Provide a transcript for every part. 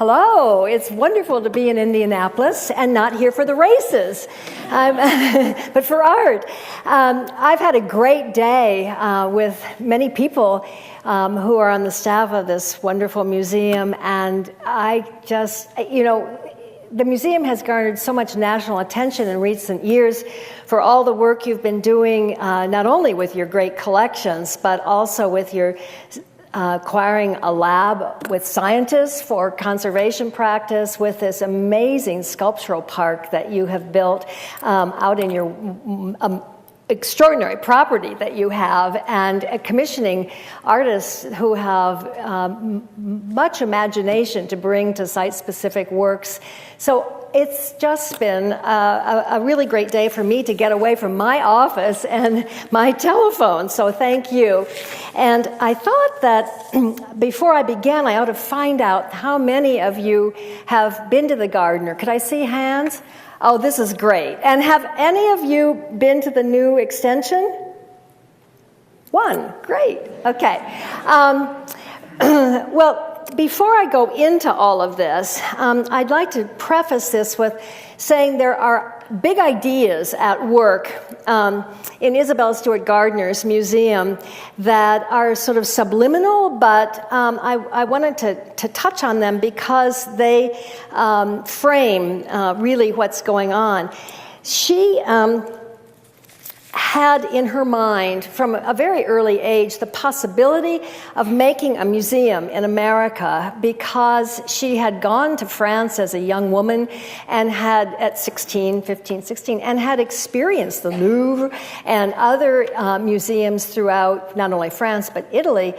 Hello, it's wonderful to be in Indianapolis and not here for the races, but for art. I've had a great day with many people who are on the staff of this wonderful museum, and I just, the museum has garnered so much national attention in recent years for all the work you've been doing, not only with your great collections, but also with your acquiring a lab with scientists for conservation practice, with this amazing sculptural park that you have built out in your extraordinary property that you have, and commissioning artists who have much imagination to bring to site-specific works. So it's just been a really great day for me to get away from my office and my telephone, so thank you. And I thought that before I began, I ought to find out how many of you have been to the Gardner. Could I see hands? Oh, this is great. And have any of you been to the new extension? One. Great. Okay. Well, before I go into all of this, I'd like to preface this with saying there are big ideas at work in Isabella Stewart Gardner's museum that are sort of subliminal, but I wanted to touch on them because they frame really what's going on. She had in her mind from a very early age the possibility of making a museum in America, because she had gone to France as a young woman and had, at 15, 16, and had experienced the Louvre and other museums throughout not only France but Italy,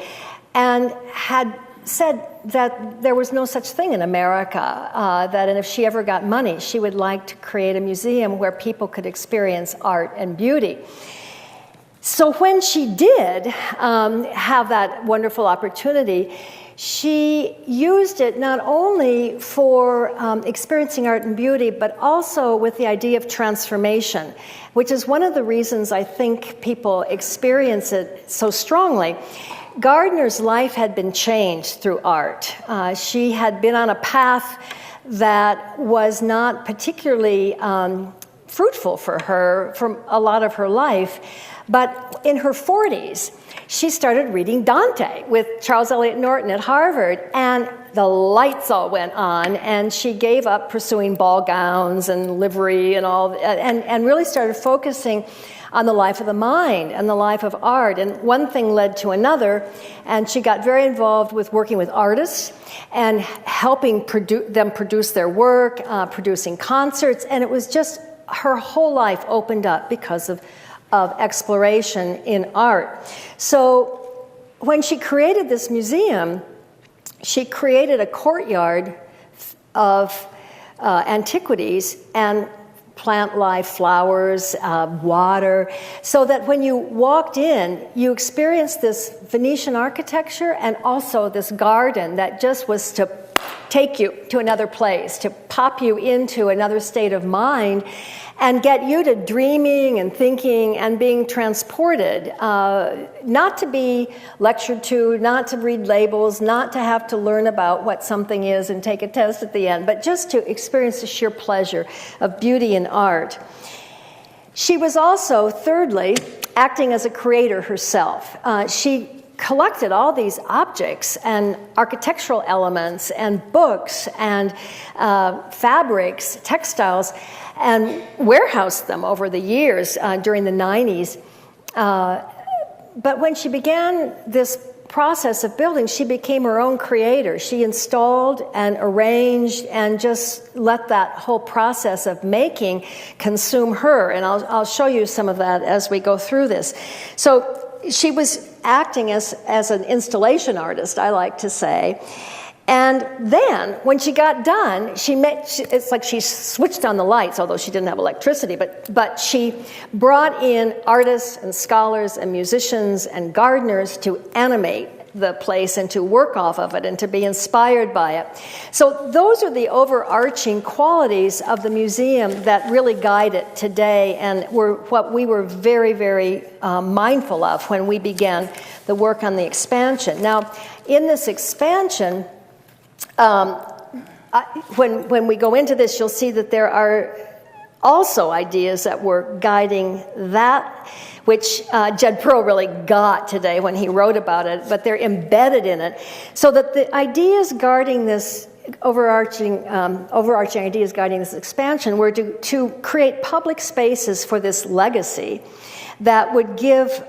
and had said that there was no such thing in America, that if she ever got money, she would like to create a museum where people could experience art and beauty. So when she did have that wonderful opportunity, she used it not only for experiencing art and beauty, but also with the idea of transformation, which is one of the reasons I think people experience it so strongly. Gardner's life had been changed through art. She had been on a path that was not particularly fruitful for her for a lot of her life, but in her 40s, she started reading Dante with Charles Eliot Norton at Harvard, and the lights all went on, and she gave up pursuing ball gowns and livery and all, and really started focusing on the life of the mind and the life of art. And one thing led to another, and she got very involved with working with artists and helping them produce their work, producing concerts, and it was just her whole life opened up because of exploration in art. So when she created this museum, she created a courtyard of antiquities and plant life, flowers, water, so that when you walked in, you experienced this Venetian architecture and also this garden that just was to take you to another place, to pop you into another state of mind and get you to dreaming and thinking and being transported, not to be lectured to, not to read labels, not to have to learn about what something is and take a test at the end, but just to experience the sheer pleasure of beauty and art. She was also, thirdly, acting as a creator herself. She collected all these objects and architectural elements and books and fabrics, textiles, and warehoused them over the years during the 90s. But when she began this process of building, she became her own creator. She installed and arranged and just let that whole process of making consume her. And I'll show you some of that as we go through this. So she was acting as an installation artist, I like to say. And then, when she got done, it's like she switched on the lights, although she didn't have electricity, but she brought in artists and scholars and musicians and gardeners to animate the place and to work off of it and to be inspired by it. So those are the overarching qualities of the museum that really guide it today and were what we were very, very mindful of when we began the work on the expansion. Now, in this expansion, when we go into this, you'll see that there are also ideas that were guiding that, which Jed Pearl really got today when he wrote about it, but they're embedded in it. So that the ideas guarding this overarching ideas guiding this expansion were to create public spaces for this legacy that would give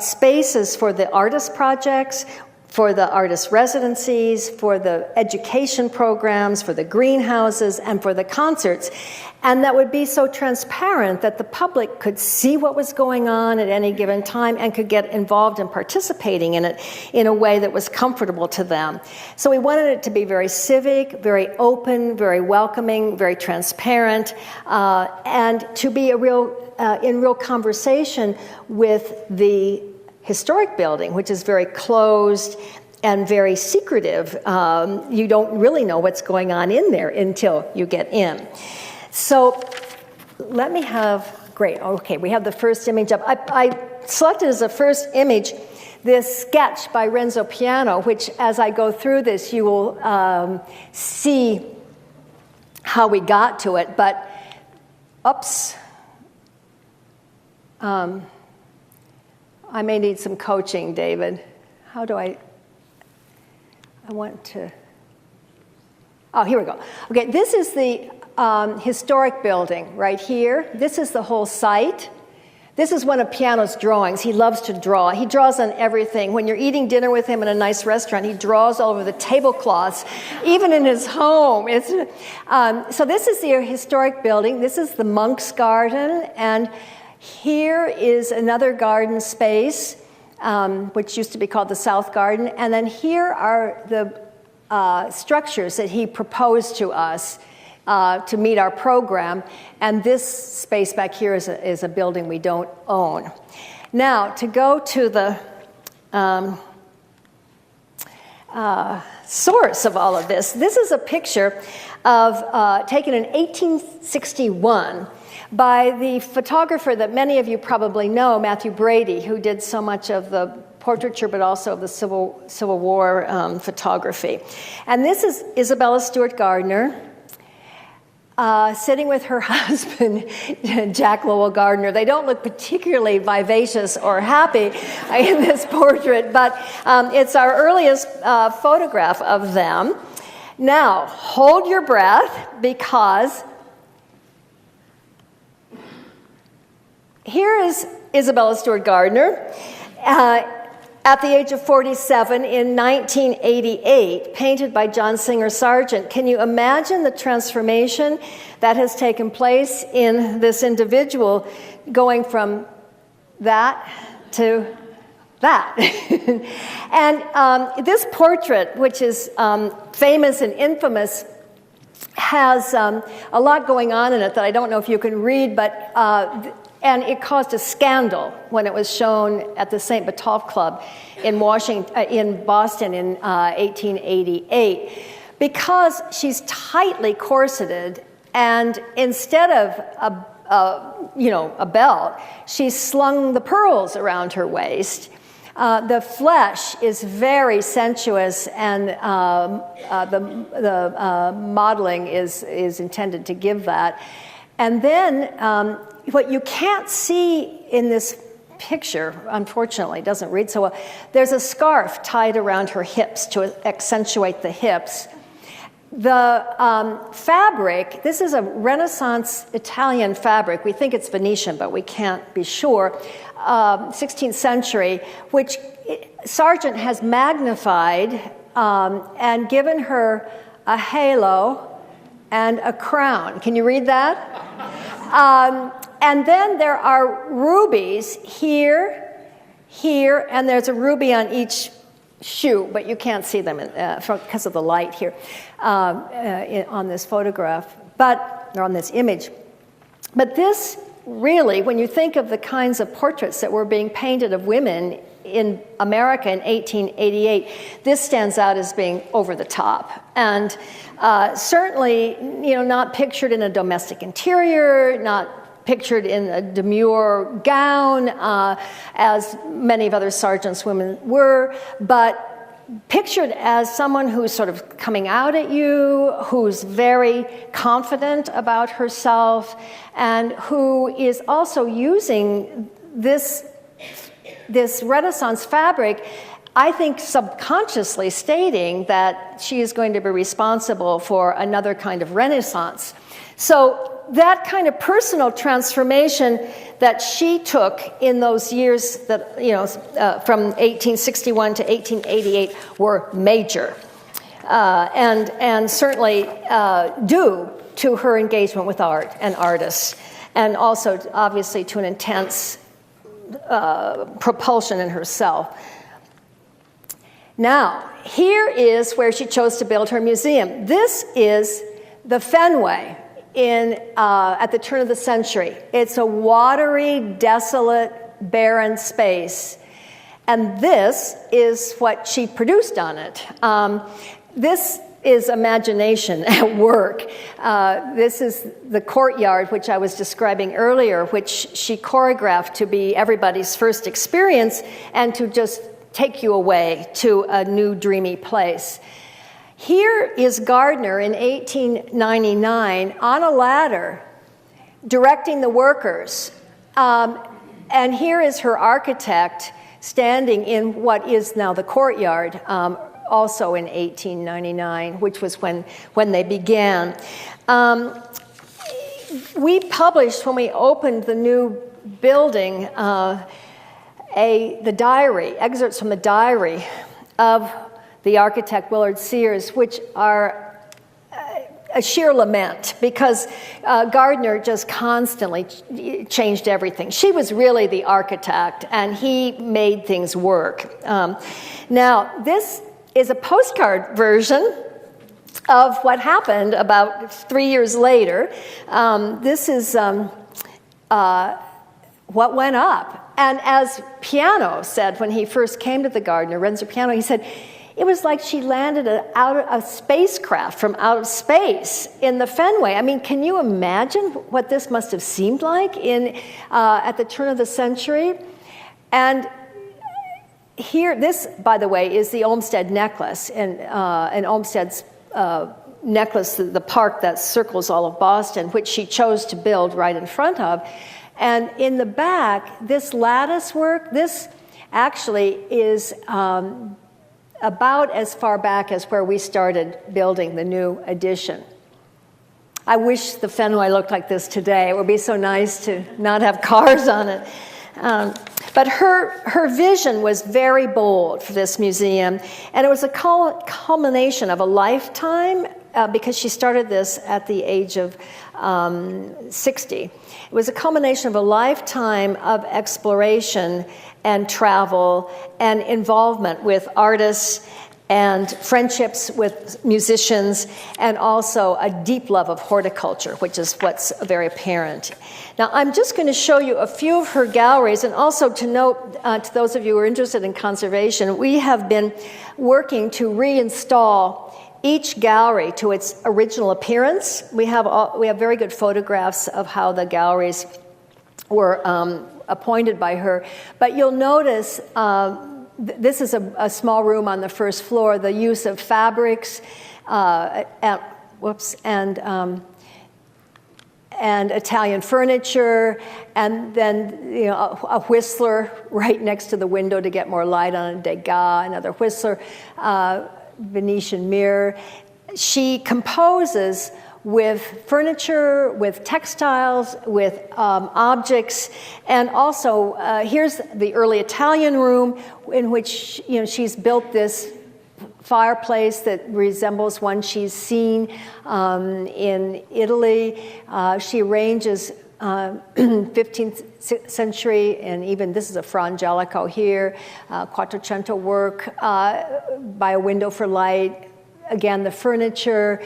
spaces for the artist projects, for the artist residencies, for the education programs, for the greenhouses, and for the concerts. And that would be so transparent that the public could see what was going on at any given time and could get involved in participating in it in a way that was comfortable to them. So we wanted it to be very civic, very open, very welcoming, very transparent, and to be in real conversation with the historic building, which is very closed and very secretive. You don't really know what's going on in there until you get in. So let me have, great, okay, we have the first image up. I selected as a first image this sketch by Renzo Piano, which as I go through this, you will see how we got to it, but, oops. I may need some coaching, David. How do I want to, oh, here we go. Okay, this is the historic building right here. This is the whole site. This is one of Piano's drawings. He loves to draw. He draws on everything. When you're eating dinner with him in a nice restaurant, he draws all over the tablecloths, even in his home. So this is the historic building. This is the monk's garden, and here is another garden space, which used to be called the South Garden. And then here are the structures that he proposed to us to meet our program. And this space back here is a building we don't own. Now, to go to the source of all of this, this is a picture of taken in 1861 by the photographer that many of you probably know, Matthew Brady, who did so much of the portraiture but also of the Civil War photography. And this is Isabella Stewart Gardner sitting with her husband, Jack Lowell Gardner. They don't look particularly vivacious or happy in this portrait, but it's our earliest photograph of them. Now, hold your breath, because here is Isabella Stewart Gardner at the age of 47 in 1988, painted by John Singer Sargent. Can you imagine the transformation that has taken place in this individual, going from that to that? And this portrait, which is famous and infamous, has a lot going on in it that I don't know if you can read, but and it caused a scandal when it was shown at the St. Botolph Club in Boston in 1888, because she's tightly corseted, and instead of a belt, she slung the pearls around her waist. The flesh is very sensuous, and the modeling is intended to give that. And then what you can't see in this picture, unfortunately, doesn't read so well, there's a scarf tied around her hips to accentuate the hips. The fabric, this is a Renaissance Italian fabric. We think it's Venetian, but we can't be sure. 16th century, which Sargent has magnified and given her a halo and a crown. Can you read that? And then there are rubies here, and there's a ruby on each shoe, but you can't see them because of the light here on this photograph, or on this image. But this really, when you think of the kinds of portraits that were being painted of women in America in 1888, this stands out as being over the top. And certainly, not pictured in a domestic interior, not pictured in a demure gown, as many of other Sargent's women were, but pictured as someone who's sort of coming out at you, who's very confident about herself, and who is also using this Renaissance fabric, I think subconsciously stating that she is going to be responsible for another kind of Renaissance. So that kind of personal transformation that she took in those years that, from 1861 to 1888 were major, and certainly due to her engagement with art and artists, and also obviously to an intense propulsion in herself. Now, here is where she chose to build her museum. This is the Fenway at the turn of the century. It's a watery, desolate, barren space. And this is what she produced on it. This is imagination at work. This is the courtyard, which I was describing earlier, which she choreographed to be everybody's first experience and to just take you away to a new dreamy place. Here is Gardner in 1899 on a ladder directing the workers. And here is her architect standing in what is now the courtyard, also in 1899, which was when they began. We published, when we opened the new building, the diary, excerpts from the diary of the architect Willard Sears, which are a sheer lament, because Gardner just constantly changed everything. She was really the architect, and he made things work. Now, this is a postcard version of what happened about 3 years later. This is what went up. And as Piano said when he first came to the Gardner, Renzo Piano, he said, it was like she landed a spacecraft from out of space in the Fenway. I mean, can you imagine what this must have seemed like at the turn of the century? And here, this, by the way, is the Olmsted necklace, and Olmsted's necklace, the park that circles all of Boston, which she chose to build right in front of. And in the back, this lattice work, this actually is about as far back as where we started building the new addition. I wish the Fenway looked like this today. It would be so nice to not have cars on it. But her vision was very bold for this museum, and it was a culmination of a lifetime, because she started this at the age of 60. It was a culmination of a lifetime of exploration and travel and involvement with artists and friendships with musicians, and also a deep love of horticulture, which is what's very apparent. Now, I'm just going to show you a few of her galleries, and also to note to those of you who are interested in conservation, we have been working to reinstall each gallery to its original appearance. We have very good photographs of how the galleries were appointed by her, but you'll notice this is a small room on the first floor. The use of fabrics, and Italian furniture, and then a whistler right next to the window to get more light on a Degas, another whistler, Venetian mirror. She composes with furniture, with textiles, with objects, and also here's the early Italian room in which she's built this fireplace that resembles one she's seen in Italy. She arranges 15th century, and even this is a Fra Angelico here, Quattrocento work by a window for light. Again, the furniture.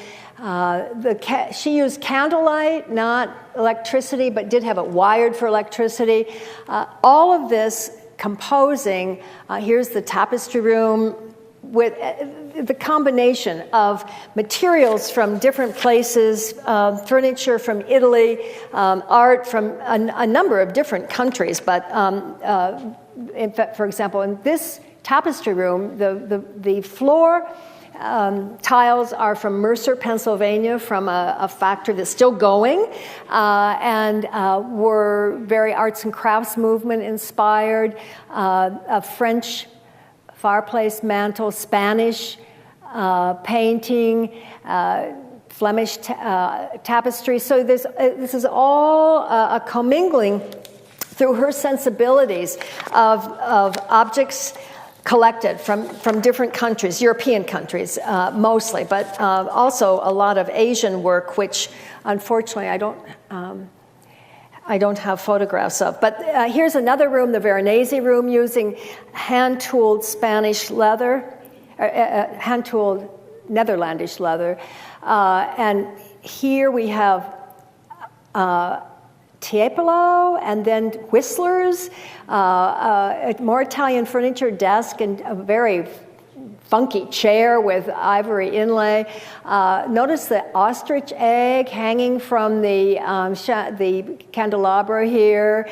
She used candlelight, not electricity, but did have it wired for electricity. All of this composing. Here's the Tapestry Room with the combination of materials from different places, furniture from Italy, art from a number of different countries. But in fact, for example, in this Tapestry Room, the floor tiles are from Mercer, Pennsylvania, from a factory that's still going, and were very arts and crafts movement inspired, a French fireplace mantle, Spanish painting, Flemish tapestry. So this is all a commingling through her sensibilities of objects collected from different countries, European countries mostly, but also a lot of Asian work, which unfortunately I don't have photographs of. But here's another room, the Varanasi Room, using hand-tooled Spanish leather, hand-tooled Netherlandish leather. And here we have Tiepolo, and then whistlers, more Italian furniture, desk, and a very funky chair with ivory inlay. Notice the ostrich egg hanging from the candelabra here.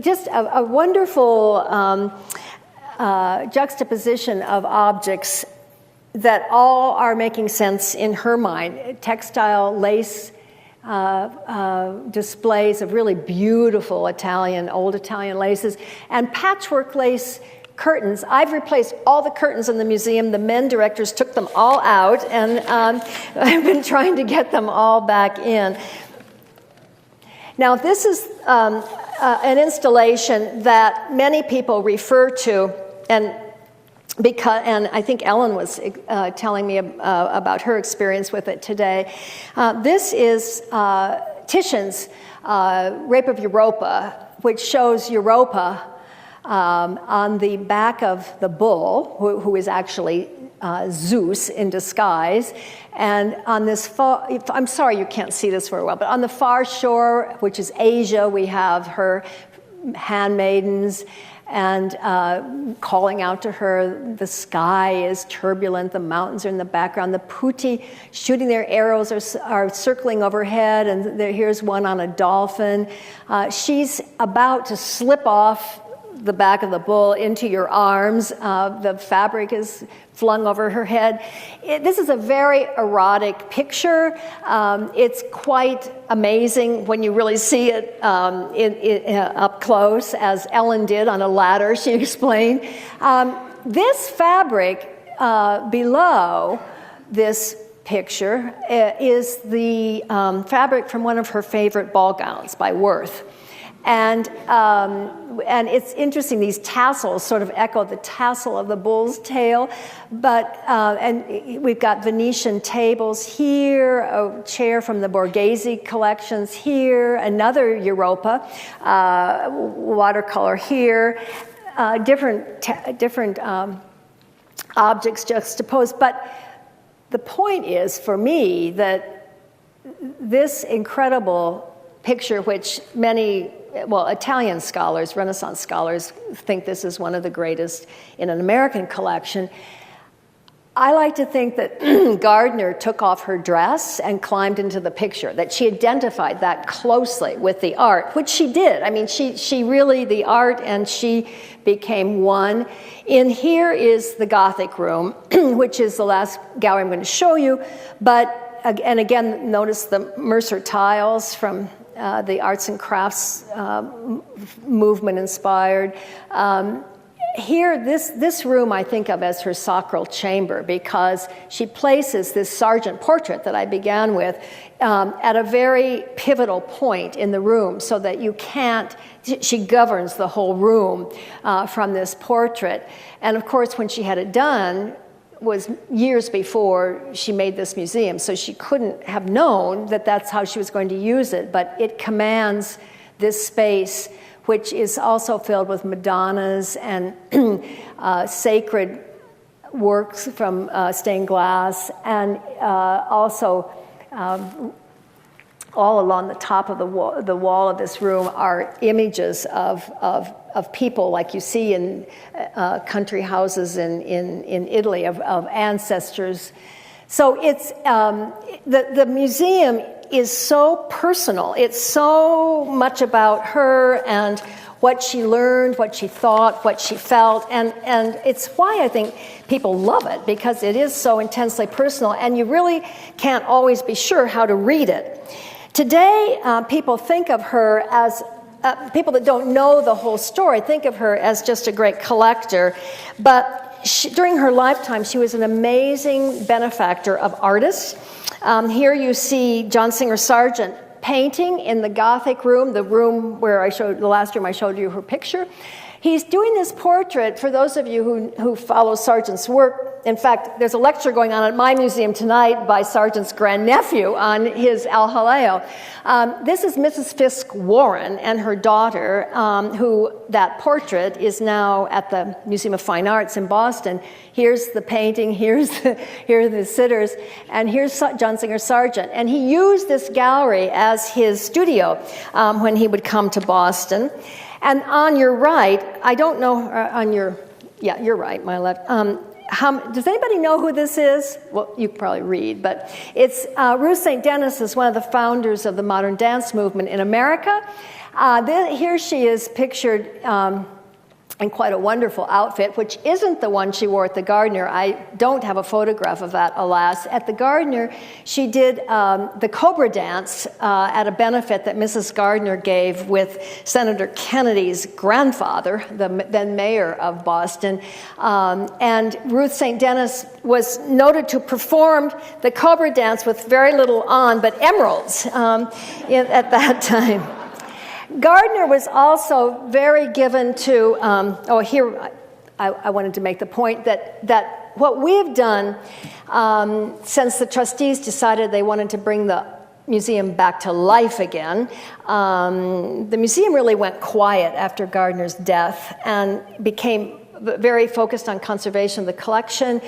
Just a wonderful juxtaposition of objects that all are making sense in her mind. Textile, lace, displays of really beautiful old Italian laces, and patchwork lace curtains. I've replaced all the curtains in the museum. The men directors took them all out, and I've been trying to get them all back in. Now, this is an installation that many people refer to, and I think Ellen was telling me about her experience with it today. This is Titian's Rape of Europa, which shows Europa on the back of the bull, who is actually Zeus in disguise. And on this far, I'm sorry you can't see this very well, but on the far shore, which is Asia, we have her handmaidens, and calling out to her. The sky is turbulent, the mountains are in the background, the putti shooting their arrows are circling overhead, and here's one on a dolphin. She's about to slip off the back of the bull into your arms. The fabric is flung over her head. This is a very erotic picture. It's quite amazing when you really see it up close, as Ellen did on a ladder, she explained. This fabric below this picture is the fabric from one of her favorite ball gowns by Worth. And it's interesting, these tassels sort of echo the tassel of the bull's tail, but and we've got Venetian tables here, a chair from the Borghese collections here, another Europa, watercolor here, different objects juxtaposed. But the point is, for me, that this incredible picture, which Italian scholars, Renaissance scholars, think this is one of the greatest in an American collection. I like to think that Gardner took off her dress and climbed into the picture, that she identified that closely with the art, which she did. I mean, she really, the art and she became one. In here is the Gothic Room, which is the last gallery I'm going to show you. And again, notice the Mercer tiles from the arts and crafts movement inspired. Here, this room I think of as her sacral chamber, because she places this Sargent portrait that I began with at a very pivotal point in the room, so that she governs the whole room from this portrait. And of course, when she had it done, was years before she made this museum, so she couldn't have known that that's how she was going to use it, but it commands this space, which is also filled with Madonnas and sacred works from stained glass, and also all along the top of the wall of this room are images of people like you see in country houses in Italy, of ancestors. So it's the museum is so personal. It's so much about her and what she learned, what she thought, what she felt, and it's why I think people love it, because it is so intensely personal, and you really can't always be sure how to read it. Today, people think of her as, people that don't know the whole story think of her as just a great collector, but during her lifetime, she was an amazing benefactor of artists. Here you see John Singer Sargent painting in the Gothic Room, the room where the last room I showed you her picture. He's doing this portrait, for those of you who follow Sargent's work. In fact, there's a lecture going on at my museum tonight by Sargent's grandnephew on his Al Jaleo. This is Mrs. Fisk Warren and her daughter, who that portrait is now at the Museum of Fine Arts in Boston. Here's the painting, here are the sitters, and here's John Singer Sargent. And he used this gallery as his studio when he would come to Boston. And on your right, I don't know, yeah, you're right, my left. Does anybody know who this is? Well, you can probably read, but it's Ruth St. Denis is one of the founders of the modern dance movement in America. Here she is pictured in quite a wonderful outfit, which isn't the one she wore at the Gardner. I don't have a photograph of that, alas. At the Gardner, she did the Cobra dance at a benefit that Mrs. Gardner gave with Senator Kennedy's grandfather, the then mayor of Boston. And Ruth St. Denis was noted to perform the Cobra dance with very little on, but emeralds at that time. Gardner was also very given to, I wanted to make the point that what we've done since the trustees decided they wanted to bring the museum back to life again, the museum really went quiet after Gardner's death and became very focused on conservation of the collection,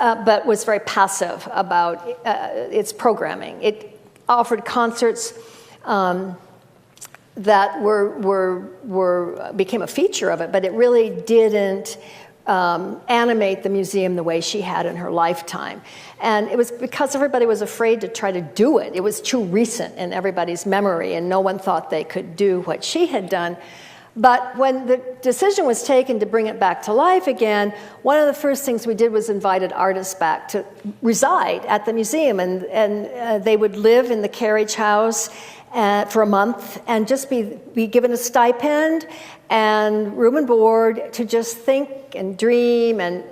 but was very passive about its programming. It offered concerts that became a feature of it, but it really didn't animate the museum the way she had in her lifetime. And it was because everybody was afraid to try to do it. It was too recent in everybody's memory, and no one thought they could do what she had done. But when the decision was taken to bring it back to life again, one of the first things we did was invited artists back to reside at the museum, and they would live in the carriage house for a month and just be given a stipend and room and board to just think and dream and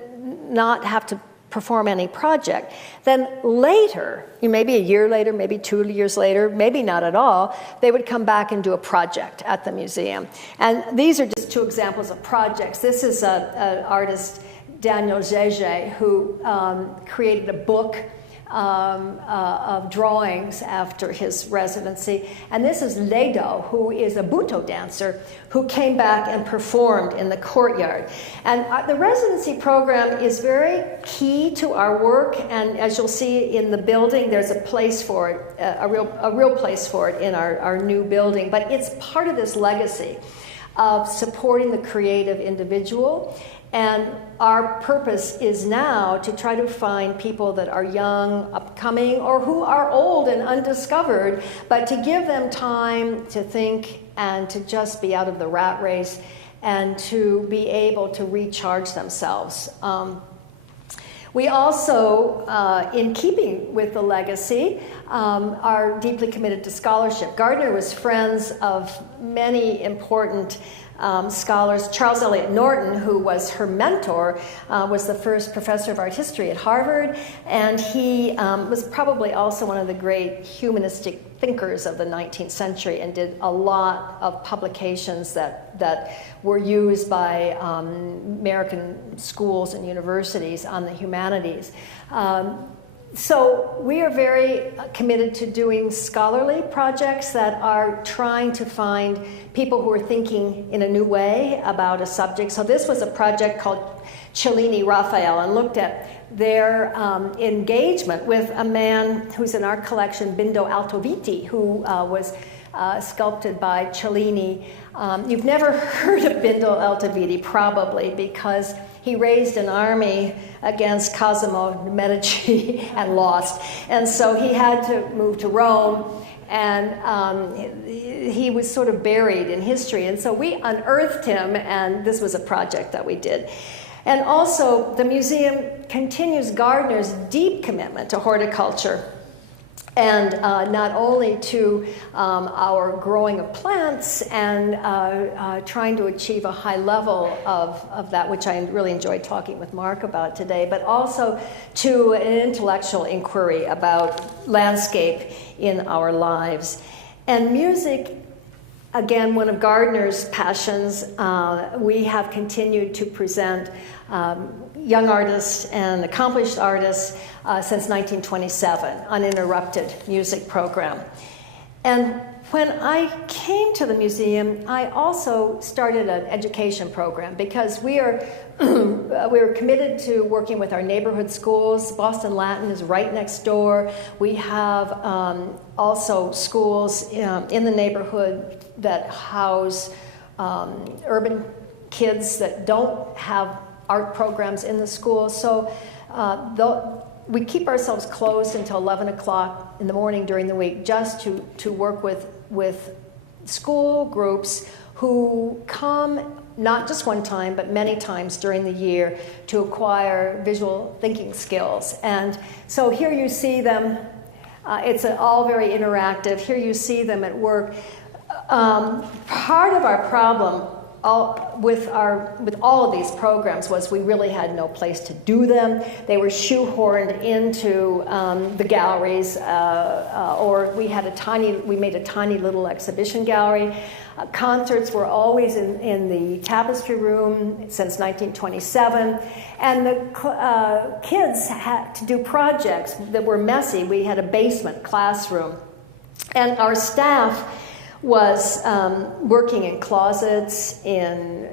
not have to perform any project. Then later, maybe a year later, maybe 2 years later, maybe not at all, they would come back and do a project at the museum. And these are just two examples of projects. This is an artist, Daniel Gege, who created a book of drawings after his residency. And this is Ledo, who is a Buto dancer, who came back and performed in the courtyard. And the residency program is very key to our work, and as you'll see in the building, there's a place for it, a real place for it in our new building. But it's part of this legacy of supporting the creative individual. And our purpose is now to try to find people that are young, upcoming, or who are old and undiscovered, but to give them time to think and to just be out of the rat race and to be able to recharge themselves. We also, in keeping with the legacy, are deeply committed to scholarship. Gardner was friends of many important scholars. Charles Eliot Norton, who was her mentor, was the first professor of art history at Harvard, and he was probably also one of the great humanistic thinkers of the 19th century and did a lot of publications that were used by American schools and universities on the humanities. So we are very committed to doing scholarly projects that are trying to find people who are thinking in a new way about a subject. So this was a project called Cellini Raphael, and looked at their engagement with a man who's in our collection, Bindo Altoviti, who was sculpted by Cellini. You've never heard of Bindo Altoviti, probably, because he raised an army against Cosimo de' Medici and lost. And so he had to move to Rome and he was sort of buried in history. And so we unearthed him, and this was a project that we did. And also, the museum continues Gardner's deep commitment to horticulture, and not only to our growing of plants and trying to achieve a high level of that, which I really enjoyed talking with Mark about today, but also to an intellectual inquiry about landscape in our lives. And music, again, one of Gardner's passions, we have continued to present young artists and accomplished artists since 1927, uninterrupted music program. And when I came to the museum, I also started an education program because we are committed to working with our neighborhood schools. Boston Latin is right next door. We have also schools in the neighborhood that house urban kids that don't have art programs in the school. So we keep ourselves closed until 11 o'clock in the morning during the week just to work with school groups who come not just one time, but many times during the year to acquire visual thinking skills. And so here you see them. It's all very interactive. Here you see them at work. Part of our problem with all of these programs was we really had no place to do them. They were shoehorned into the galleries, or we made a tiny little exhibition gallery. Concerts were always in the Tapestry Room since 1927, and the kids had to do projects that were messy. We had a basement classroom, and our staff was working in closets, in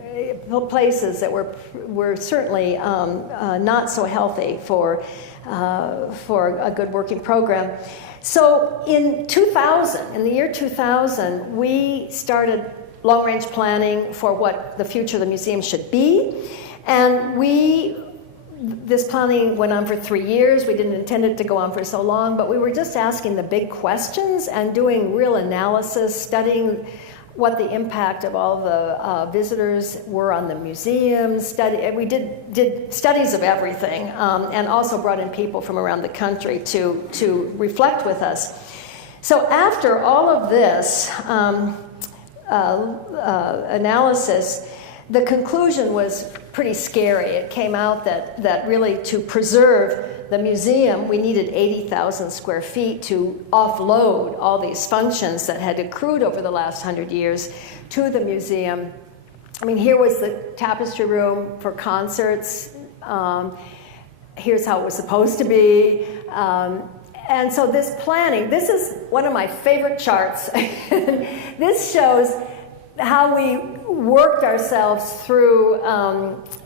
places that were certainly not so healthy for a good working program. So in the year 2000, we started long-range planning for what the future of the museum should be, and this planning went on for 3 years. We didn't intend it to go on for so long, but we were just asking the big questions and doing real analysis, studying what the impact of all the visitors were on the museum. We did studies of everything, and also brought in people from around the country to reflect with us. So after all of this analysis, the conclusion was pretty scary. It came out that really to preserve the museum, we needed 80,000 square feet to offload all these functions that had accrued over the last 100 years to the museum. I mean, here was the Tapestry Room for concerts. Here's how it was supposed to be. And so this planning, this is one of my favorite charts. This shows how we worked ourselves through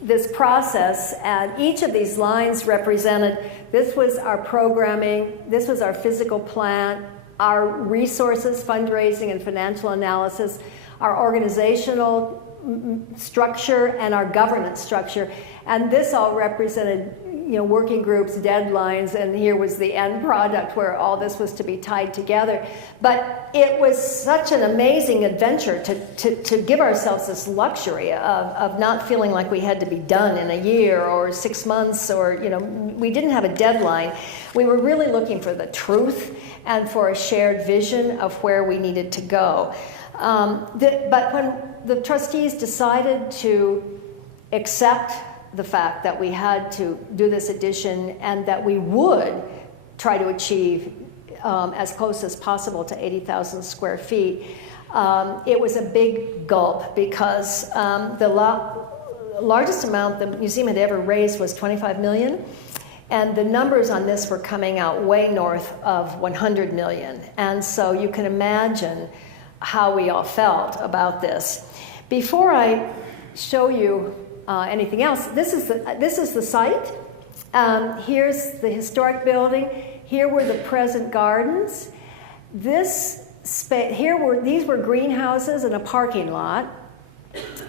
this process, and each of these lines represented, this was our programming, this was our physical plan, our resources, fundraising and financial analysis, our organizational structure, and our governance structure. And this all represented working groups, deadlines, and here was the end product where all this was to be tied together. But it was such an amazing adventure to give ourselves this luxury of not feeling like we had to be done in a year or 6 months, or we didn't have a deadline. We were really looking for the truth and for a shared vision of where we needed to go. But when the trustees decided to accept the fact that we had to do this addition and that we would try to achieve as close as possible to 80,000 square feet, it was a big gulp because the largest amount the museum had ever raised was $25 million, and the numbers on this were coming out way north of $100 million. And so you can imagine how we all felt about this. Before I show you anything else, this is the site. Here's the historic building. Here were the present gardens. These were greenhouses and a parking lot.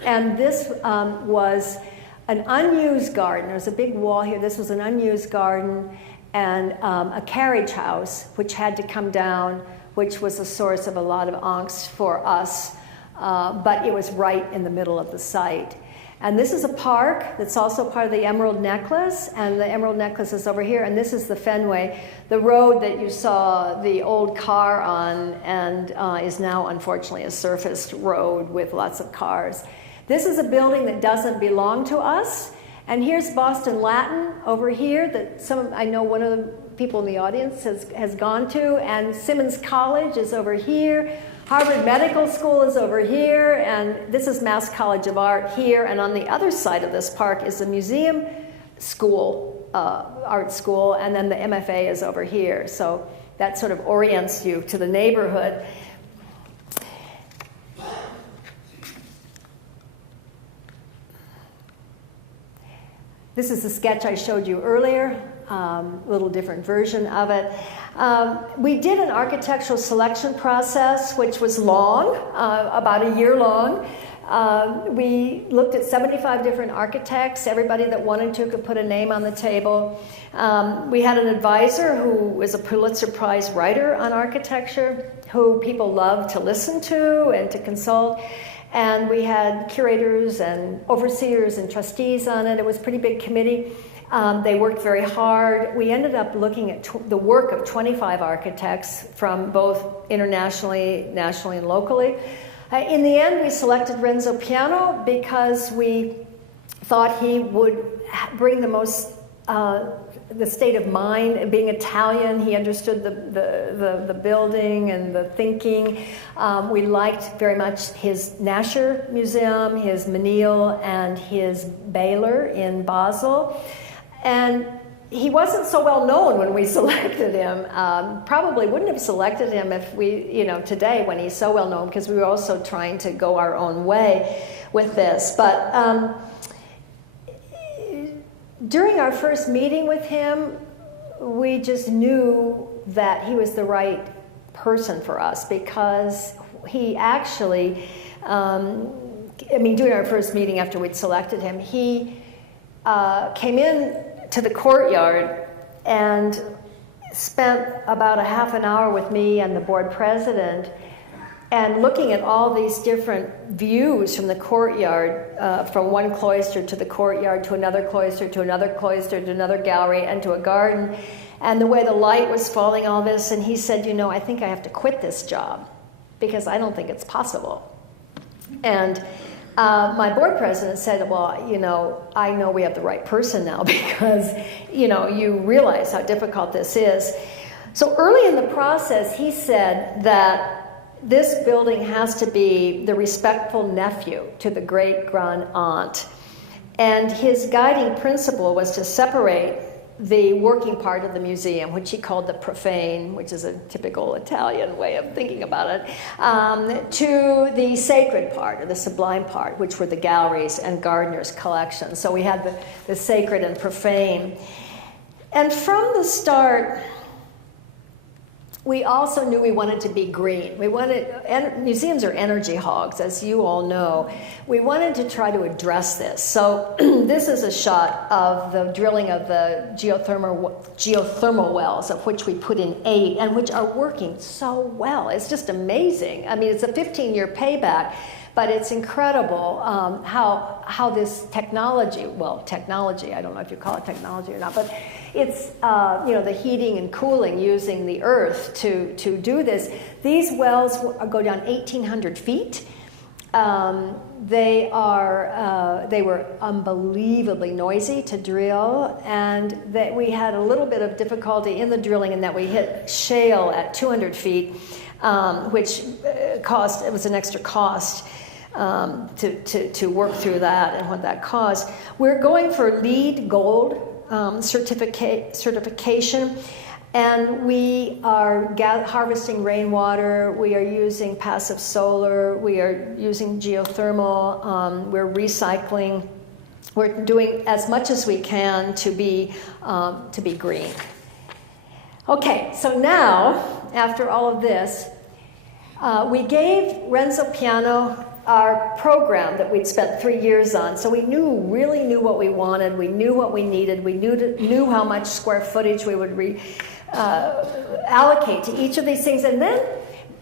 And this was an unused garden. There's a big wall here. This was an unused garden and a carriage house, which had to come down which was a source of a lot of angst for us, but it was right in the middle of the site. And this is a park that's also part of the Emerald Necklace, and the Emerald Necklace is over here, and this is the Fenway, the road that you saw the old car on, and is now unfortunately a surfaced road with lots of cars. This is a building that doesn't belong to us, and here's Boston Latin over here that I know one of the people in the audience has gone to, and Simmons College is over here. Harvard Medical School is over here, and this is Mass College of Art here, and on the other side of this park is the museum school, art school, and then the MFA is over here. So that sort of orients you to the neighborhood. This is the sketch I showed you earlier, a little different version of it. We did an architectural selection process, which was long, about a year long. We looked at 75 different architects. Everybody that wanted to could put a name on the table. We had an advisor who was a Pulitzer Prize writer on architecture, who people loved to listen to and to consult. And we had curators and overseers and trustees on it. It was a pretty big committee. They worked very hard. We ended up looking at the work of 25 architects from both internationally, nationally, and locally. In the end, we selected Renzo Piano because we thought he would bring the most, the state of mind. Being Italian, he understood the building and the thinking. We liked very much his Nasher Museum, his Menil, and his Baylor in Basel. And he wasn't so well known when we selected him. Probably wouldn't have selected him if we, today when he's so well known, because we were also trying to go our own way with this. But during our first meeting with him, we just knew that he was the right person for us, because he actually, during our first meeting after we'd selected him, he came in to the courtyard and spent about a half an hour with me and the board president, and looking at all these different views from the courtyard, from one cloister to the courtyard to another cloister to another cloister to another gallery and to a garden, and the way the light was falling, all this. And he said, I think I have to quit this job because I don't think it's possible. And my board president said, well, I know we have the right person now, because, you realize how difficult this is. So early in the process, he said that this building has to be the respectful nephew to the great grand aunt. And his guiding principle was to separate the working part of the museum, which he called the profane, which is a typical Italian way of thinking about it, to the sacred part, or the sublime part, which were the galleries and Gardner's collections. So we had the sacred and profane. And from the start, we also knew we wanted to be green. Museums are energy hogs, as you all know. We wanted to try to address this. So this is a shot of the drilling of the geothermal wells, of which we put in 8, and which are working so well. It's just amazing. It's a 15-year payback, but it's incredible how this technology, I don't know if you call it technology or not, but it's the heating and cooling using the earth to do this. These wells go down 1,800 feet. They were unbelievably noisy to drill, and that we had a little bit of difficulty in the drilling, in that we hit shale at 200 feet, which it was an extra cost to work through that, and what that caused. We're going for LEED Gold certification, and we are harvesting rainwater. We are using passive solar. We are using geothermal. We're recycling. We're doing as much as we can to be green. Okay, so now, after all of this, we gave Renzo Piano our program that we'd spent 3 years on. So we really knew what we wanted. We knew what we needed. We knew how much square footage we would allocate to each of these things. And then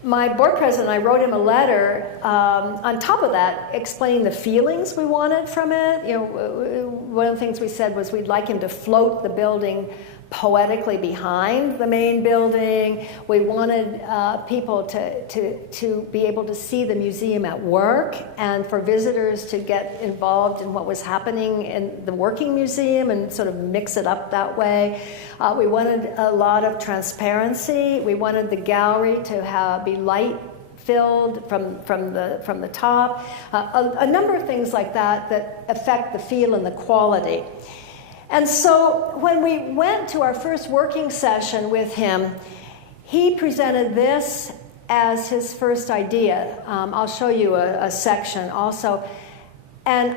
my board president, I wrote him a letter on top of that, explaining the feelings we wanted from it. You know, one of the things we said was we'd like him to float the building poetically behind the main building. We wanted people to be able to see the museum at work, and for visitors to get involved in what was happening in the working museum and sort of mix it up that way. We wanted a lot of transparency. We wanted the gallery to be light filled from the top. A number of things like that affect the feel and the quality. And so when we went to our first working session with him, he presented this as his first idea. I'll show you a section also. And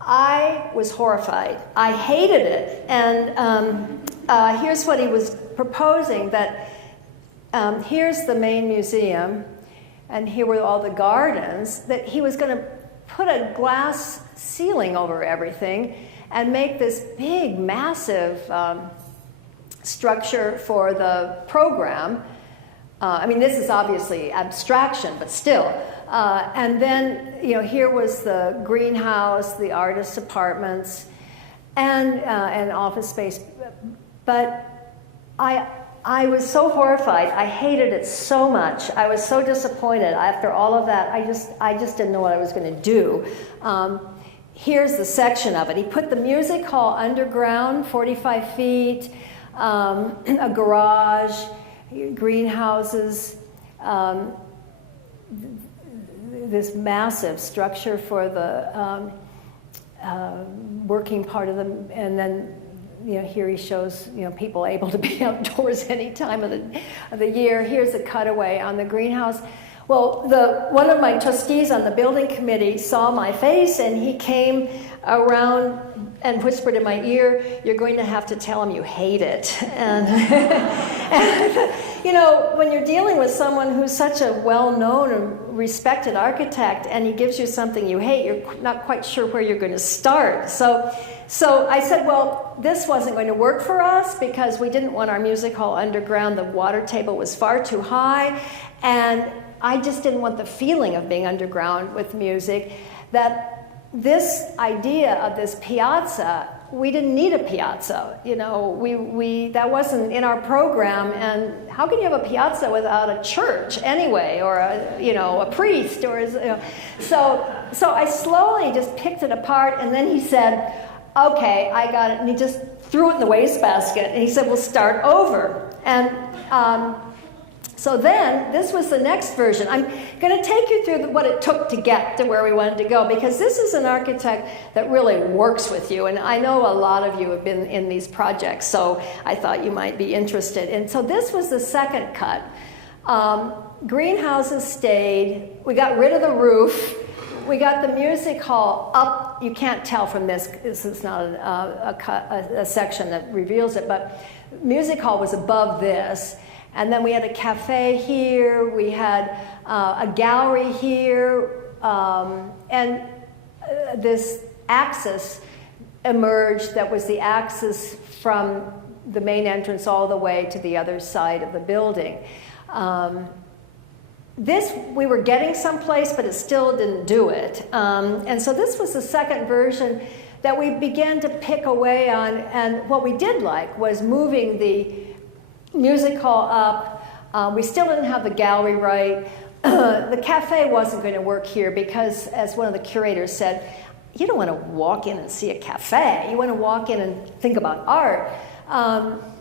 I was horrified. I hated it. And here's what he was proposing, that here's the main museum, and here were all the gardens, that he was going to put a glass ceiling over everything and make this big, massive structure for the program. I mean, this is obviously abstraction, but still. And then, you know, here was the greenhouse, the artist's apartments, and office space. But I was so horrified. I hated it so much. I was so disappointed. After all of that, I just didn't know what I was going to do. Here's the section of it. He put the music hall underground, 45 feet, a garage, greenhouses, this massive structure for the working part of them, and then, you know, here he shows, you know, people able to be outdoors any time of the year. Here's a cutaway on the greenhouse. Well, one of my trustees on the building committee saw my face, and he came around and whispered in my ear, "You're going to have to tell him you hate it." And, you know, when you're dealing with someone who's such a well-known and respected architect, and he gives you something you hate, you're not quite sure where you're going to start. So I said, well, this wasn't going to work for us because we didn't want our music hall underground. The water table was far too high, and I just didn't want the feeling of being underground with music. That this idea of this piazza, we didn't need a piazza. You know, that wasn't in our program. And how can you have a piazza without a church anyway, or a priest, or you know? So I slowly just picked it apart, and then he said, "Okay, I got it," and he just threw it in the wastebasket. And he said, "We'll start over." And so then, this was the next version. I'm going to take you through what it took to get to where we wanted to go, because this is an architect that really works with you. And I know a lot of you have been in these projects, so I thought you might be interested. And so this was the second cut. Greenhouses stayed. We got rid of the roof. We got the music hall up. You can't tell from this. This is not a section that reveals it, but music hall was above this. And then we had a cafe here, we had a gallery here, and this axis emerged that was the axis from the main entrance all the way to the other side of the building. This, we were getting someplace, but it still didn't do it. And so this was the second version that we began to pick away on, and what we did like was moving the music hall up. We still didn't have the gallery right. The cafe wasn't going to work here because, as one of the curators said, you don't want to walk in and see a cafe. You want to walk in and think about art.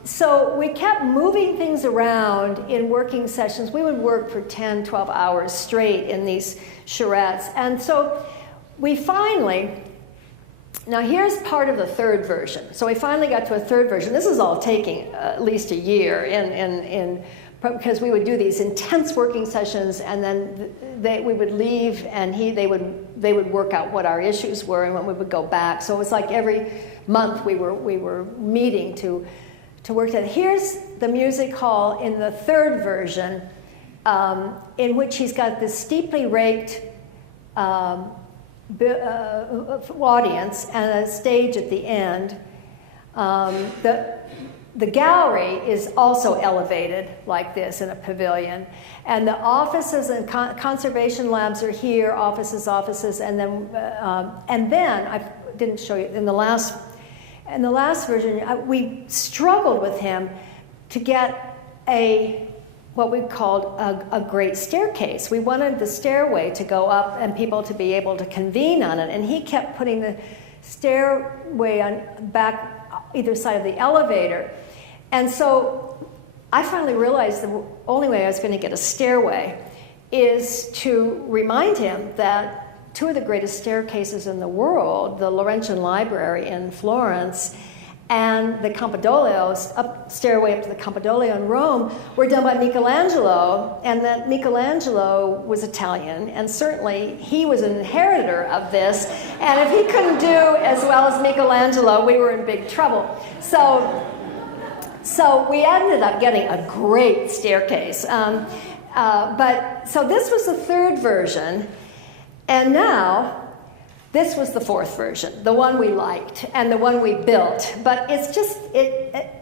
So we kept moving things around in working sessions. We would work for 10, 12 hours straight in these charrettes. And so we finally, now here's part of the third version. So we finally got to a third version. This is all taking at least a year because we would do these intense working sessions, and then we would leave, and they would work out what our issues were, and when we would go back. So it was like every month we were meeting to work that. Here's the music hall in the third version, in which he's got this steeply raked audience and a stage at the end. the gallery is also elevated like this in a pavilion. And the offices and conservation labs are here, offices, and then I didn't show you, in the last version, we struggled with him to get what we called a great staircase. We wanted the stairway to go up and people to be able to convene on it, and he kept putting the stairway on back either side of the elevator. And so I finally realized the only way I was going to get a stairway is to remind him that two of the greatest staircases in the world, the Laurentian Library in Florence and the Campidoglio, stairway up to the Campidoglio in Rome, were done by Michelangelo, and that Michelangelo was Italian, and certainly he was an inheritor of this, and if he couldn't do as well as Michelangelo, we were in big trouble. So we ended up getting a great staircase. So this was the third version, and now this was the fourth version, the one we liked and the one we built. But it's just,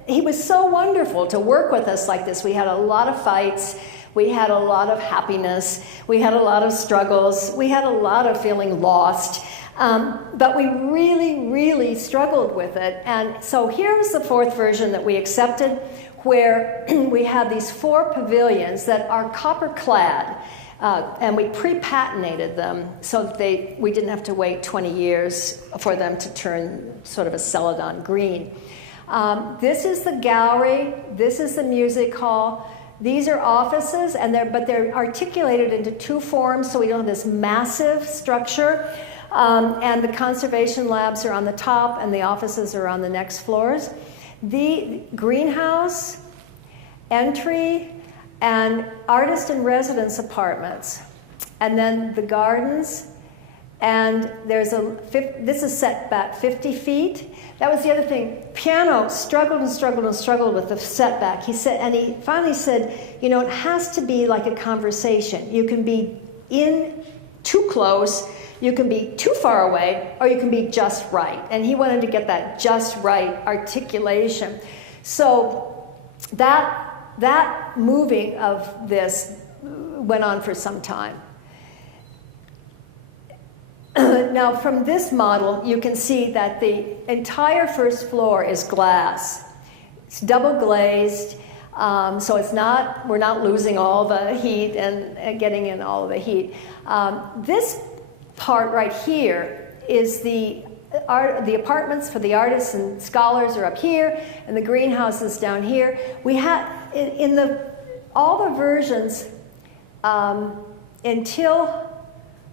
he was so wonderful to work with us like this. We had a lot of fights. We had a lot of happiness. We had a lot of struggles. We had a lot of feeling lost. But we really, really struggled with it. And so here's the fourth version that we accepted, where we had these 4 pavilions that are copper-clad. And we pre-patinated them so that we didn't have to wait 20 years for them to turn sort of a celadon green. This is the gallery. This is the music hall. These are offices, but they're articulated into 2 forms, so we don't have this massive structure. And the conservation labs are on the top, and the offices are on the next floors. The greenhouse, entry, and artist in residence apartments, and then the gardens, and this is set back 50 feet. That was the other thing. Piano struggled with the setback. He finally said, it has to be like a conversation. You can be in too close, you can be too far away, or you can be just right. And he wanted to get that just right articulation. So that moving of this went on for some time. Now, from this model, you can see that the entire first floor is glass. It's double glazed, so we're not losing all the heat and getting in all of the heat. This part right here is the apartments for the artists and scholars are up here, and the greenhouses down here. We had all the versions until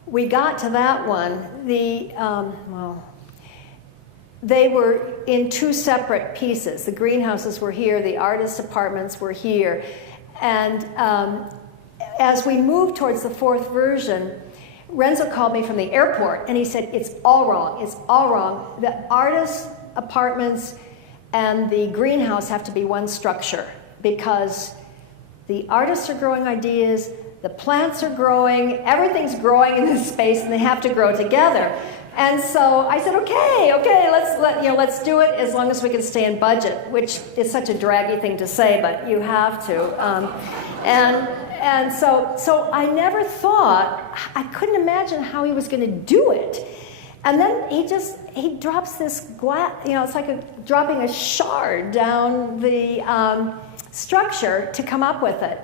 we got to that one. They were in 2 separate pieces. The greenhouses were here, the artist apartments were here, and as we moved towards the 4th version, Renzo called me from the airport, and he said, it's all wrong. The artist apartments and the greenhouse have to be one structure, because the artists are growing ideas, the plants are growing, everything's growing in this space, and they have to grow together. And so I said, okay, let's do it as long as we can stay in budget, which is such a draggy thing to say, but you have to. And so I never thought, I couldn't imagine how he was going to do it. And then he drops this glass, it's like dropping a shard down the structure to come up with it.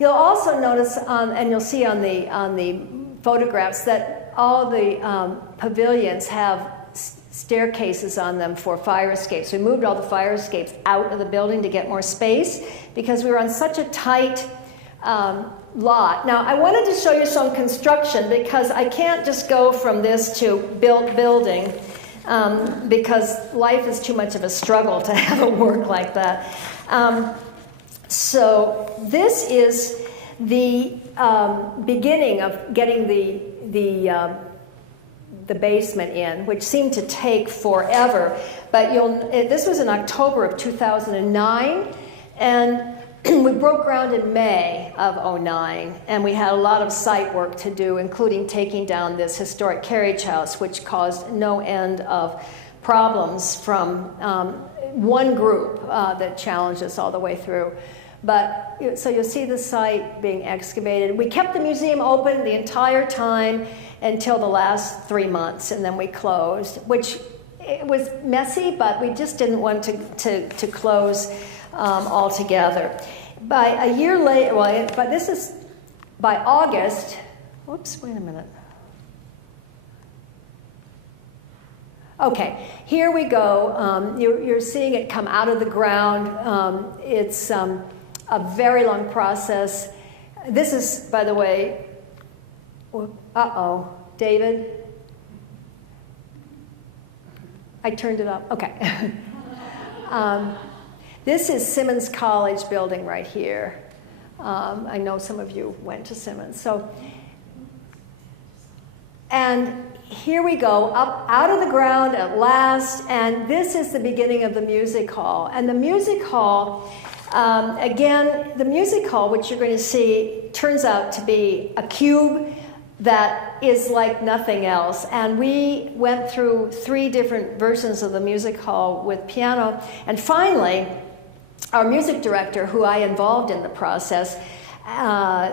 You'll also notice, and you'll see on the photographs, that all the pavilions have staircases on them for fire escapes. We moved all the fire escapes out of the building to get more space because we were on such a tight lot. Now, I wanted to show you some construction because I can't just go from this to built building because life is too much of a struggle to have it work like that. So this is the beginning of getting the basement in, which seemed to take forever. But this was in October of 2009, and we broke ground in May of 2009, and we had a lot of site work to do, including taking down this historic carriage house, which caused no end of problems from one group that challenged us all the way through. But so you'll see the site being excavated. We kept the museum open the entire time until the last 3 months, and then we closed, which it was messy, but we just didn't want to close altogether. By a year later, well, but this is by August. Whoops, wait a minute. Okay, here we go. You're seeing it come out of the ground. It's a very long process. This is, by the way, David. I turned it up. Okay. This is Simmons College building right here. I know some of you went to Simmons. And here we go, up out of the ground at last, and this is the beginning of the music hall. And the music hall, again, the music hall, which you're going to see, turns out to be a cube that is like nothing else. And we went through 3 different versions of the music hall with piano, and finally, our music director, who I involved in the process,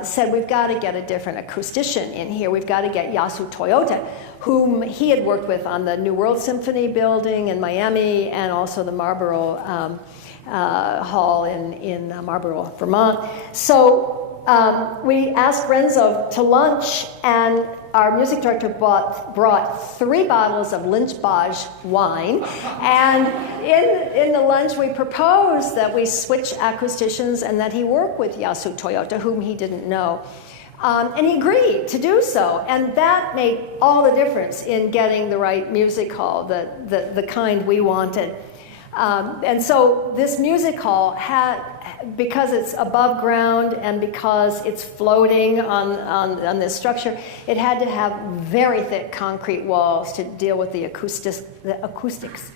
said, we've got to get a different acoustician in here. We've got to get Yasu Toyota, whom he had worked with on the New World Symphony building in Miami and also the Marlborough Hall in Marlborough, Vermont. So we asked Renzo to lunch, and our music director brought 3 bottles of Lynch-Bage wine. And in the lunch, we proposed that we switch acousticians and that he work with Yasu Toyota, whom he didn't know. And he agreed to do so. And that made all the difference in getting the right music hall, the kind we wanted. And so this music hall had, because it's above ground and because it's floating on this structure, it had to have very thick concrete walls to deal with the acoustics.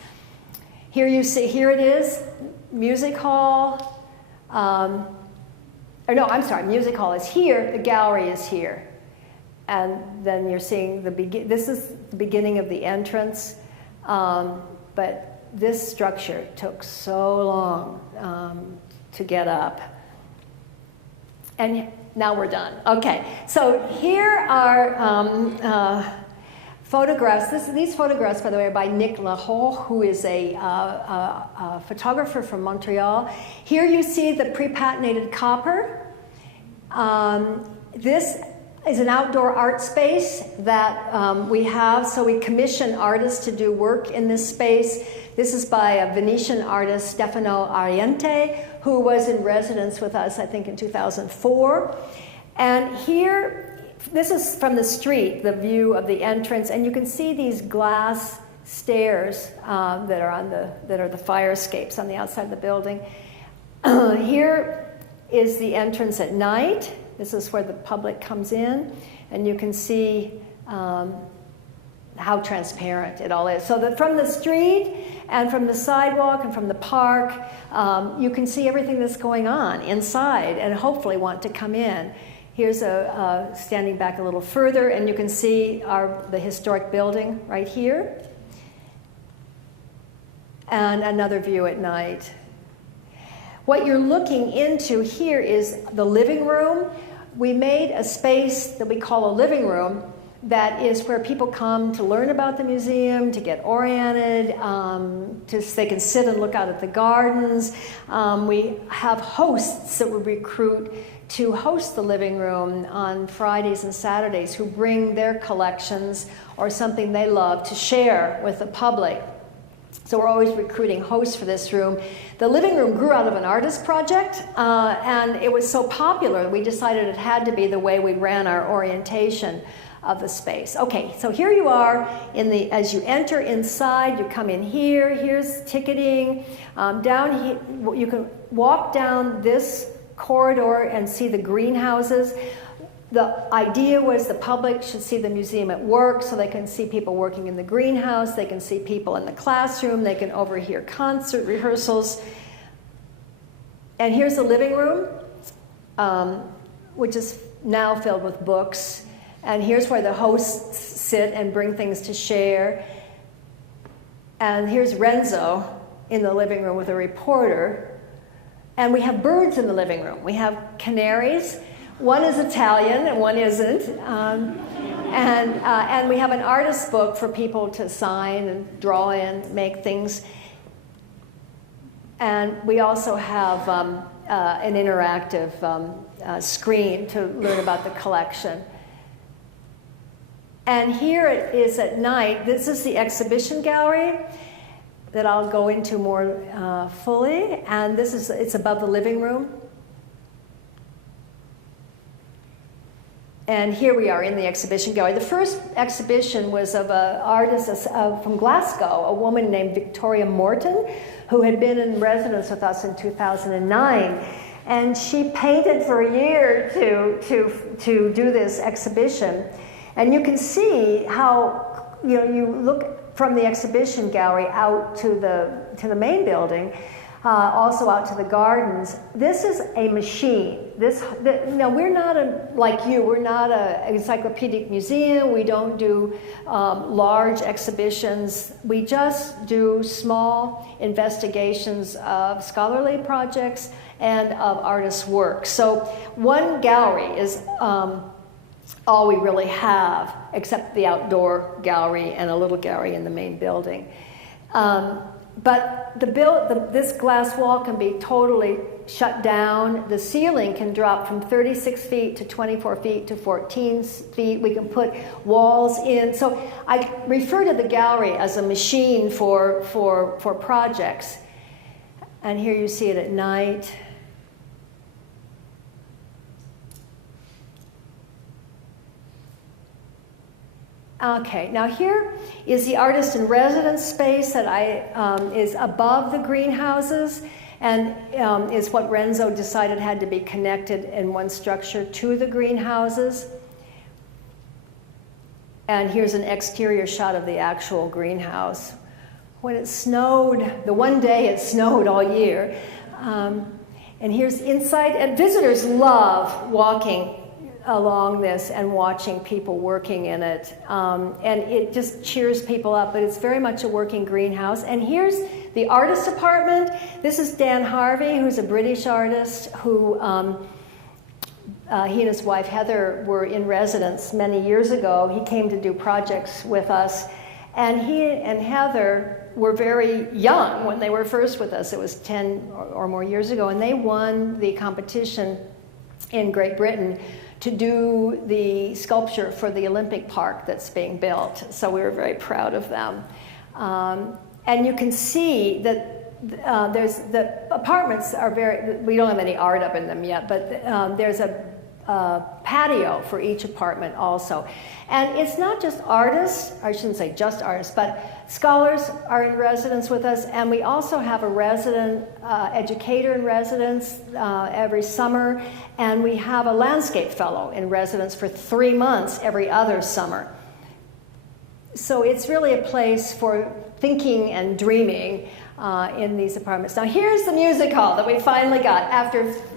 Here you see, here it is, music hall. Music hall is here, the gallery is here. And then you're seeing this is the beginning of the entrance, but this structure took so long to get up. And now we're done. Okay, so here are photographs. These photographs, by the way, are by Nick Lahaut, who is a photographer from Montreal. Here you see the pre-patinated copper. This is an outdoor art space that we have, so we commission artists to do work in this space. This is by a Venetian artist, Stefano Ariente, who was in residence with us, I think, in 2004. And here, this is from the street, the view of the entrance, and you can see these glass stairs that are the fire escapes on the outside of the building. Here is the entrance at night. This is where the public comes in, and you can see how transparent it all is. So that from the street and from the sidewalk and from the park, you can see everything that's going on inside and hopefully want to come in. Here's standing back a little further, and you can see the historic building right here. And another view at night. What you're looking into here is the living room. We made a space that we call a living room that is where people come to learn about the museum, to get oriented, they can sit and look out at the gardens. We have hosts that we recruit to host the living room on Fridays and Saturdays who bring their collections or something they love to share with the public. So we're always recruiting hosts for this room. The living room grew out of an artist project, and it was so popular, we decided it had to be the way we ran our orientation of the space. Okay, so here you are, as you enter inside, you come in here, here's ticketing. Down here, you can walk down this corridor and see the greenhouses. The idea was the public should see the museum at work, so they can see people working in the greenhouse, they can see people in the classroom, they can overhear concert rehearsals. And here's the living room, which is now filled with books. And here's where the hosts sit and bring things to share. And here's Renzo in the living room with a reporter. And we have birds in the living room. We have canaries. One is Italian and one isn't. And we have an artist's book for people to sign and draw in, make things. And we also have an interactive screen to learn about the collection. And here it is at night. This is the exhibition gallery that I'll go into more fully. And it's above the living room. And here we are in the exhibition gallery. The first exhibition was of an artist from Glasgow, a woman named Victoria Morton, who had been in residence with us in 2009. And she painted for a year to do this exhibition. And you can see how, you look from the exhibition gallery out to the main building, also out to the gardens. This is a machine. We're not like you. We're not an encyclopedic museum. We don't do large exhibitions. We just do small investigations of scholarly projects and of artists' work. So one gallery is all we really have, except the outdoor gallery and a little gallery in the main building. But this glass wall can be totally shut down. The ceiling can drop from 36 feet to 24 feet to 14 feet. We can put walls in. So I refer to the gallery as a machine for projects. And here you see it at night. Okay, now here is the artist in residence space that is above the greenhouses, and is what Renzo decided had to be connected in one structure to the greenhouses. And here's an exterior shot of the actual greenhouse. When it snowed, the one day it snowed all year. And here's inside, and visitors love walking along this and watching people working in it. And it just cheers people up, but it's very much a working greenhouse. And here's the artist apartment. This is Dan Harvey, who's a British artist who he and his wife Heather were in residence many years ago. He came to do projects with us, and he and Heather were very young when they were first with us. It was 10 or more years ago, and they won the competition in Great Britain to do the sculpture for the Olympic Park that's being built. So we were very proud of them. And you can see that the apartments are we don't have any art up in them yet, but there's a patio for each apartment also. And it's not just artists, I shouldn't say just artists, but scholars are in residence with us, and we also have a resident educator in residence every summer, and we have a landscape fellow in residence for 3 months every other summer. So it's really a place for thinking and dreaming in these apartments. Now here's the music hall that we finally got.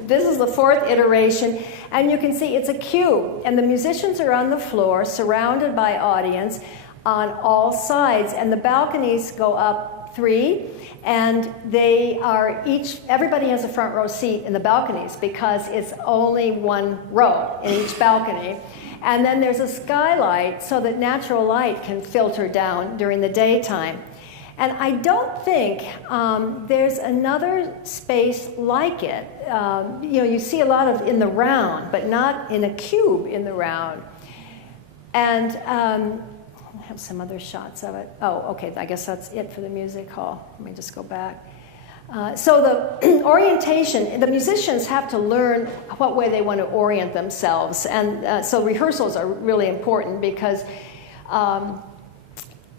This is the 4th iteration, and you can see it's a cube, and the musicians are on the floor surrounded by audience on all sides, and the balconies go up 3, and everybody has a front row seat in the balconies because it's only 1 row in each balcony. And then there's a skylight so that natural light can filter down during the daytime. And I don't think there's another space like it. You see a lot of in the round, but not in a cube in the round. And I have some other shots of it. Oh, okay, I guess that's it for the music hall. Let me just go back. So the orientation, the musicians have to learn what way they want to orient themselves. And so rehearsals are really important because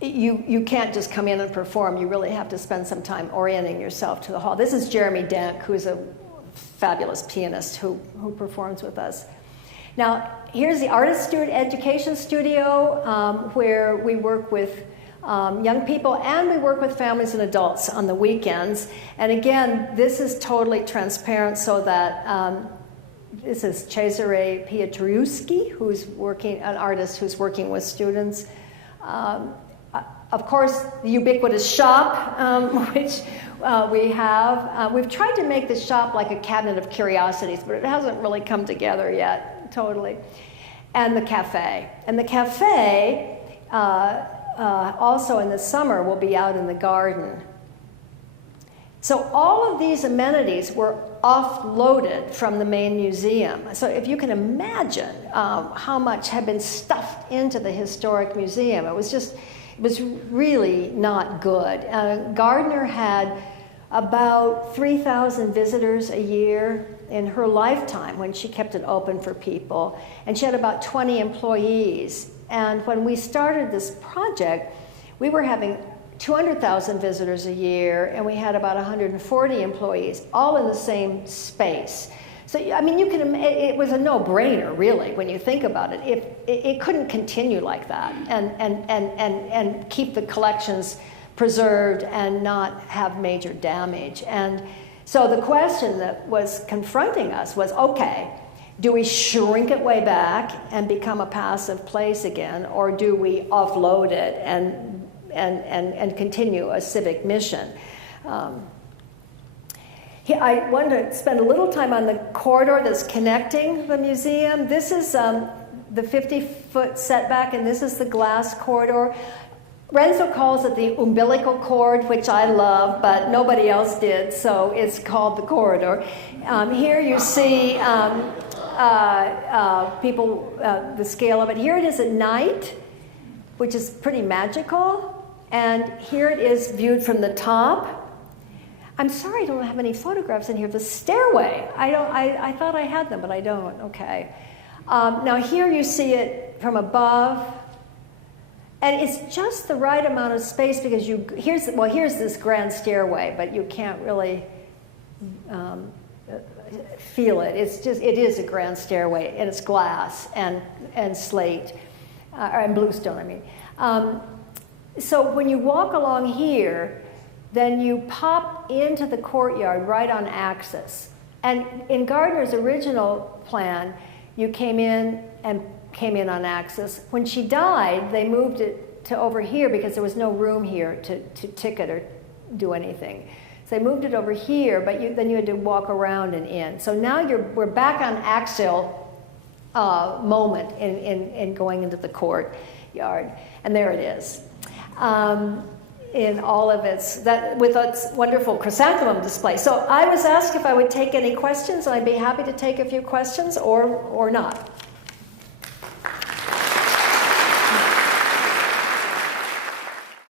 you can't just come in and perform. You really have to spend some time orienting yourself to the hall. This is Jeremy Dent, who's a fabulous pianist who performs with us. Now, here's the Artist Stuart Education Studio, where we work with young people, and we work with families and adults on the weekends. And again, this is totally transparent so that this is Cesare Pietruschi, who's an artist who's working with students. Of course, the ubiquitous shop, which We've tried to make the shop like a cabinet of curiosities, but it hasn't really come together yet, totally. And the cafe. And the cafe, also in the summer, will be out in the garden. So all of these amenities were offloaded from the main museum. So if you can imagine how much had been stuffed into the historic museum, it was really not good. Gardner had about 3,000 visitors a year in her lifetime when she kept it open for people. And she had about 20 employees. And when we started this project, we were having 200,000 visitors a year, and we had about 140 employees, all in the same space. So, I mean, it was a no-brainer, really, when you think about it. It couldn't continue like that and keep the collections preserved and not have major damage. And so the question that was confronting us was, okay, do we shrink it way back and become a passive place again, or do we offload it and continue a civic mission? I wanted to spend a little time on the corridor that's connecting the museum. This is the 50-foot setback, and this is the glass corridor. Renzo calls it the umbilical cord, which I love, but nobody else did, so it's called the corridor. Here you see people, the scale of it. Here it is at night, which is pretty magical. And here it is viewed from the top. I'm sorry I don't have any photographs in here. The stairway, I thought I had them, but I don't. Okay. Now here you see it from above. And it's just the right amount of space because here's this grand stairway, but you can't really feel it. It is a grand stairway, and it's glass and slate, and bluestone, I mean. So when you walk along here, then you pop into the courtyard right on axis. And in Gardner's original plan, you came in on axis. When she died, they moved it to over here because there was no room here to ticket or do anything. So they moved it over here, but then you had to walk around and in. So now we're back on axial moment in going into the courtyard. And there it is. In all of with its wonderful chrysanthemum display. So I was asked if I would take any questions, and I'd be happy to take a few questions or not.